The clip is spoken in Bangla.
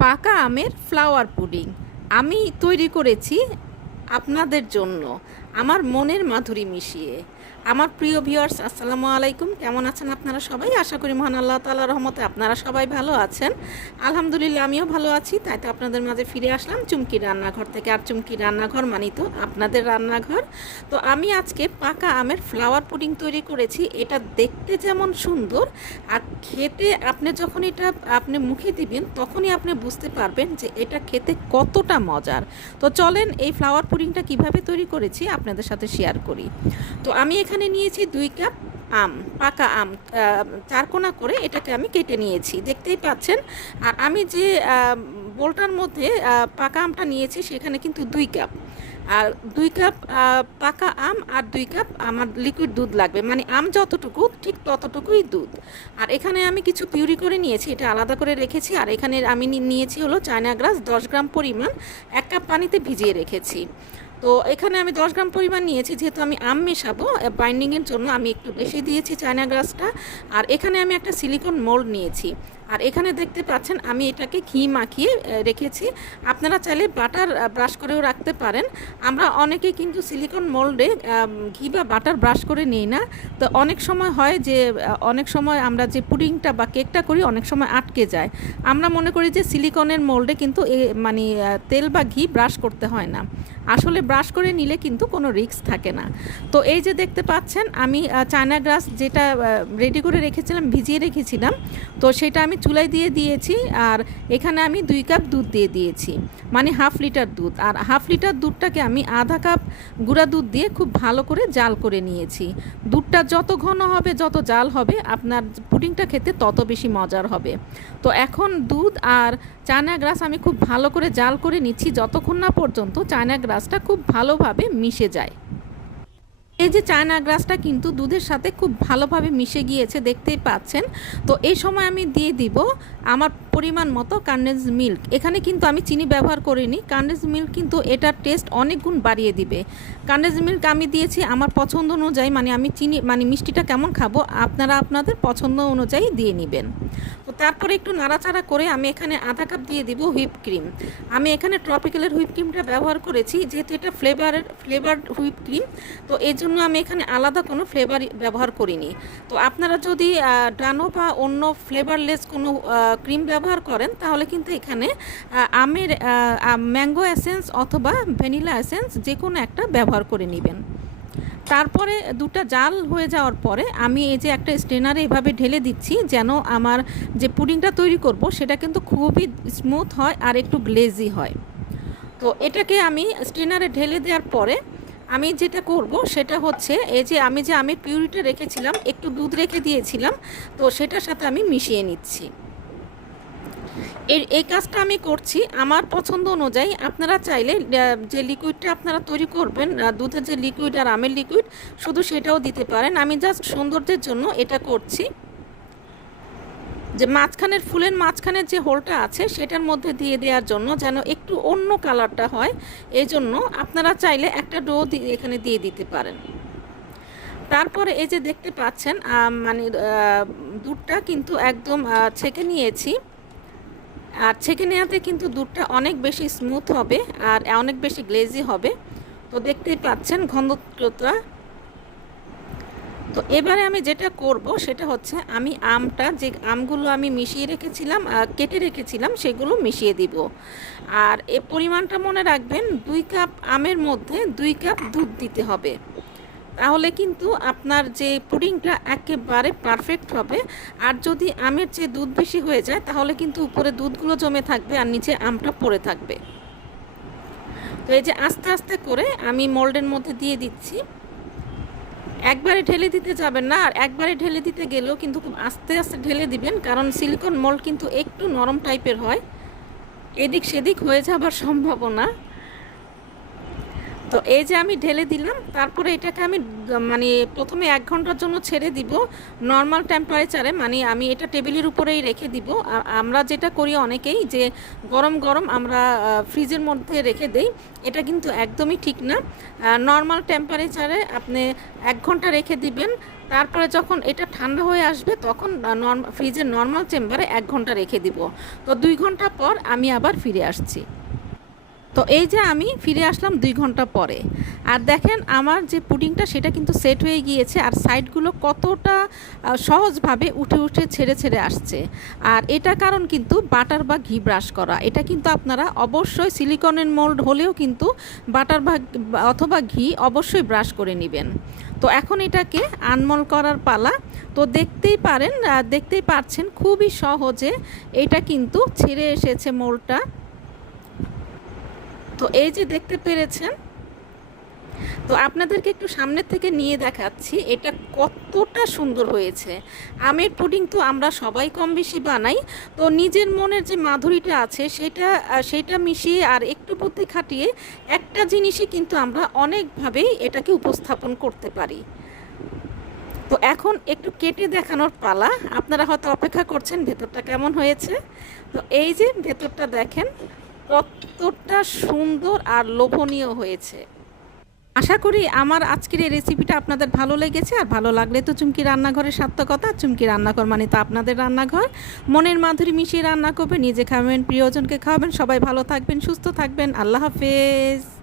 পাকা আমের ফ্লাওয়ার পুডিং আমি তৈরি করেছি আপনাদের জন্য। আমার মনের মাধুরী মিশিয়ে। আমার প্রিয় ভিউয়ার্স আসসালামু আলাইকুম। কেমন আছেন আপনারা সবাই? আশা করি মহান আল্লাহ তাআলা রহমতে আপনারা সবাই ভালো আছেন। আলহামদুলিল্লাহ, আমিও ভালো আছি। তাই তো আপনাদের মাঝে ফিরে আসলাম চুমকি রান্নাঘর থেকে। আর চুমকি রান্নাঘর মানি তো আপনাদের রান্নাঘর। তো আমি আজকে পাকা আমের ফ্লাওয়ার পুডিং তৈরি করেছি। এটা দেখতে যেমন সুন্দর, আর খেতে আপনি যখন এটা আপনি মুখে দিবেন, তখনই আপনি বুঝতে পারবেন যে এটা খেতে কতটা মজার। তো চলেন এই ফ্লাওয়ার পুডিংটা কীভাবে তৈরি করেছি আপনাদের সাথে শেয়ার করি। তো আমি এখানে নিয়েছি দুই কাপ আম, পাকা আম চারকোনা করে এটাকে আমি কেটে নিয়েছি। দেখতেই পাচ্ছেন, আর আমি যে বোলটার মধ্যে পাকা আমটা নিয়েছি সেখানে কিন্তু দুই কাপ আর দুই কাপ পাকা আম আর দুই কাপ আমার লিকুইড দুধ লাগবে। মানে আম যতটুকু, ঠিক ততটুকুই দুধ। আর এখানে আমি কিছু পিউরি করে নিয়েছি, এটা আলাদা করে রেখেছি। আর এখানে আমি নিয়েছি হলো চায়না গ্রাস দশ গ্রাম পরিমাণ, এক কাপ পানিতে ভিজিয়ে রেখেছি। তো এখানে আমি দশ গ্রাম পরিমাণ নিয়েছি, যেহেতু আমি আম মেশাবো বাইন্ডিংয়ের জন্য আমি একটু বেশি দিয়েছি চায়না গ্রাসটা আর এখানে আমি একটা সিলিকন মোল্ড নিয়েছি। আর এখানে দেখতে পাচ্ছেন আমি এটাকে ঘি মাখিয়ে রেখেছি। আপনারা চাইলে বাটার ব্রাশ করেও রাখতে পারেন। আমরা অনেকে কিন্তু সিলিকন মোল্ডে ঘি বা বাটার ব্রাশ করে নিই না। তো অনেক সময় হয় যে অনেক সময় আমরা যে পুডিংটা বা কেকটা করি, অনেক সময় আটকে যায়। আমরা মনে করি যে সিলিকনের মোল্ডে কিন্তু মানে তেল বা ঘি ব্রাশ করতে হয় না। আসলে ব্রাশ করে নিলে কিন্তু কোনো রিস্ক থাকে না। তো এই যে দেখতে পাচ্ছেন, আমি চায়না গ্রাস যেটা রেডি করে রেখেছিলাম, ভিজিয়ে রেখেছিলাম, তো সেটা আমি চুলায় দিয়ে দিয়েছি আর এখানে আমি দুই কাপ দুধ দিয়ে দিয়েছি মানে হাফ লিটার দুধ। আর হাফ লিটার দুধটাকে আমি আধা কাপ গুঁড়া দুধ দিয়ে খুব ভালো করে জাল করে নিয়েছি। দুধটা যত ঘন হবে, যত জাল হবে, আপনার পুডিংটা খেতে তত বেশি মজার হবে। তো এখন দুধ আর চায়না গ্রাস আমি খুব ভালো করে জাল করে নিচ্ছি, যতক্ষণ না পর্যন্ত চায়না গ্রাসটা খুব ভালোভাবে মিশে যায়। এই যে চায়না গ্রাসটা কিন্তু দুধের সাথে খুব ভালোভাবে মিশে গিয়েছে, দেখতেই পাচ্ছেন। তো এই সময় আমি দিয়ে দিব আমার পরিমাণ মতো কান্ডেন্স মিল্ক। এখানে কিন্তু আমি চিনি ব্যবহার করিনি। কান্ডেন্স মিল্ক কিন্তু এটার টেস্ট অনেক গুণ বাড়িয়ে দিবে। কান্ডেন্স মিল্ক আমি দিয়েছি আমার পছন্দ অনুযায়ী মানে আমি চিনি মানে মিষ্টিটা কেমন খাব আপনারা আপনাদের পছন্দ অনুযায়ী দিয়ে নেবেন। তো তারপরে একটু নাড়াচাড়া করে আমি এখানে আধা কাপ দিয়ে দিব হুইপ ক্রিম। আমি এখানে ট্রপিক্যালের হুইপ ক্রিমটা ব্যবহার করেছি, যেহেতু এটা ফ্লেভারের ফ্লেভার হুইপ ক্রিম, তো এই জন্য আমি এখানে আলাদা কোনো ফ্লেভার ব্যবহার করিনি। তো আপনারা যদি ডানো বা অন্য ফ্লেভারলেস কোনো ক্রিম ব্যবহার করেন, তাহলে কিন্তু এখানে আমের ম্যাঙ্গো এসেন্স অথবা ভ্যানিলা এসেন্স যে কোনো একটা ব্যবহার করে নেবেন। তারপরে দুটো জাল হয়ে যাওয়ার পরে আমি এই যে একটা স্ট্রেনারে এভাবে ঢেলে দিচ্ছি যেন আমার যে পুডিংটা তৈরি করব সেটা কিন্তু খুবই স্মুথ হয় আর একটু গ্লেজি হয়। তো এটাকে আমি স্ট্রেনারে ঢেলে দেওয়ার পরে আমি যেটা করব সেটা হচ্ছে এই যে আমি যে আমি পিউরিটা রেখেছিলাম, একটু দুধ রেখে দিয়েছিলাম, তো সেটার সাথে আমি মিশিয়ে নিচ্ছি। এর, এই কাজটা আমি করছি। আমার পছন্দ অনুযায়ী আপনারা চাইলে যে লিকুইডটা আপনারা তৈরি করবেন দুধের যে লিকুইড আর আমের লিকুইড শুধু সেটাও দিতে পারেন। আমি জাস্ট সৌন্দর্যের জন্য এটা করছি। যে মাঝখানের, ফুলের মাঝখানের যে হোলটা আছে, সেটার মধ্যে দিয়ে দেওয়ার জন্য যেন একটু অন্য কালারটা হয়, এই জন্য আপনারা চাইলে একটা ডো এখানে দিয়ে দিতে পারেন। তারপরে এই যে দেখতে পাচ্ছেন মানে দুধটা কিন্তু একদম ছেঁকে নিয়েছি। আর ছেঁকে নেওয়াতে কিন্তু দুধটা অনেক বেশি স্মুথ হবে আর অনেক বেশি গ্লেজি হবে। তো দেখতেই পাচ্ছেন ঘনত্বটা তো এবারে আমি যেটা করব সেটা হচ্ছে আমি আমটা যে আমগুলো আমি মিশিয়ে রেখেছিলাম কেটে রেখেছিলাম সেগুলো মিশিয়ে দিব। আর এ পরিমাণটা মনে রাখবেন, দুই কাপ আমের মধ্যে দুই কাপ দুধ দিতে হবে। তাহলে কিন্তু আপনার যে পুডিংটা একেবারে পারফেক্ট হবে। আর যদি আমের যে দুধ বেশি হয়ে যায়, তাহলে কিন্তু উপরে দুধগুলো জমে থাকবে আর নিচে আমটা পড়ে থাকবে। তো এই যে আস্তে আস্তে করে আমি মোল্ডের মধ্যে দিয়ে দিচ্ছি। একবারে ঢেলে দিতে যাবেন না, আর একবারে ঢেলে দিতে গেলেও কিন্তু খুব আস্তে আস্তে ঢেলে দিবেন, কারণ সিলিকন মোল্ড কিন্তু একটু নরম টাইপের হয়। এদিক সেদিক হয়ে যাবার সম্ভাবনা। তো এই যে আমি ঢেলে দিলাম, তারপরে এটাকে আমি মানে প্রথমে এক ঘণ্টার জন্য ছেড়ে দিব নর্মাল টেম্পারেচারে মানে আমি এটা টেবিলের উপরেই রেখে দিব। আমরা যেটা করি অনেকেই যে গরম গরম আমরা ফ্রিজের মধ্যে রেখে দেই, এটা কিন্তু একদমই ঠিক না। নর্মাল টেম্পারেচারে আপনি এক ঘণ্টা রেখে দিবেন, তারপরে যখন এটা ঠান্ডা হয়ে আসবে, তখন ফ্রিজের নর্মাল চেম্বারে এক ঘণ্টা রেখে দিব। তো দুই ঘণ্টা পর আমি আবার ফিরে আসছি। তো এই যে আমি ফিরে আসলাম দুই ঘণ্টা পরে। আর দেখেন আমার যে পুডিংটা সেটা কিন্তু সেট হয়ে গিয়েছে আর সাইডগুলো কতটা সহজভাবে উঠে উঠে ছেড়ে ছেড়ে আসছে। আর এটা কারণ কিন্তু বাটার বা ঘি ব্রাশ করা। এটা কিন্তু আপনারা অবশ্যই সিলিকনের মোল্ড হলেও কিন্তু বাটার বা, অথবা ঘি অবশ্যই ব্রাশ করে নেবেন। তো এখন এটাকে আনমল করার পালা। তো দেখতেই পারেন দেখতেই পারছেন খুবই সহজে এটা কিন্তু ছেড়ে এসেছে মোল্ডটা। তো এই যে দেখতে পেরেছেন, তো আপনাদেরকে একটু সামনের থেকে নিয়ে দেখাচ্ছি এটা কতটা সুন্দর হয়েছে। আমের পুডিং তো আমরা সবাই কম বেশি বানাই, তো নিজের মনের যে মাধুরীটা আছে সেটা সেটা মিশিয়ে আর একটু বুদ্ধি খাটিয়ে একটা জিনিসই কিন্তু আমরা অনেকভাবেই এটাকে উপস্থাপন করতে পারি। তো এখন একটু কেটে দেখানোর পালা, আপনারা হয়তো অপেক্ষা করছেন ভেতরটা কেমন হয়েছে। তো এই যে ভেতরটা দেখেন কতটা সুন্দর আর লোভনীয় হয়েছে। আশা করি আমার আজকের এই রেসিপিটা আপনাদের ভালো লেগেছে আর ভালো লাগলে তো চুমকি রান্নাঘরের সার্থকতা, চুমকি রান্নাঘর মানে তো আপনাদের রান্নাঘর। মনের মাধুরী মিশিয়ে রান্না করবেন, নিজে খাবেন, প্রিয়জনকে খাওয়াবেন, সবাই ভালো থাকবেন, সুস্থ থাকবেন, আল্লাহ হাফেজ।